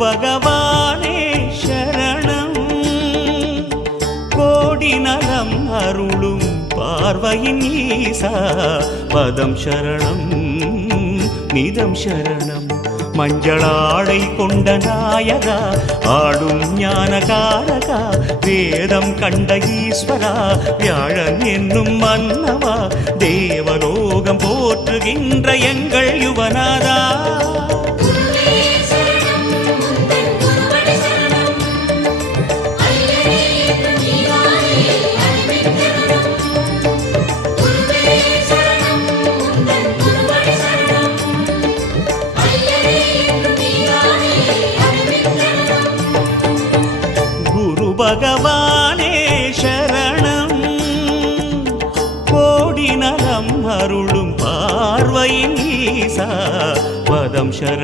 பகவானே சரணம் கோடி நலம் அருளும் பார்வையின் ஈசா பதம் சரணம் நிதம் சரணம் மஞ்சளாடை கொண்ட நாயகா ஆடும் ஞானகாரகா வேதம் கண்ட ஈஸ்வரா வியாழன் என்னும் மன்னவா தேவலோகம் போற்றுகின்ற எங்கள் யுவனாதா பகவானே சரணம் கோடி நலம் அருளும் பார்வையின் ஈசா பதம் சரணம்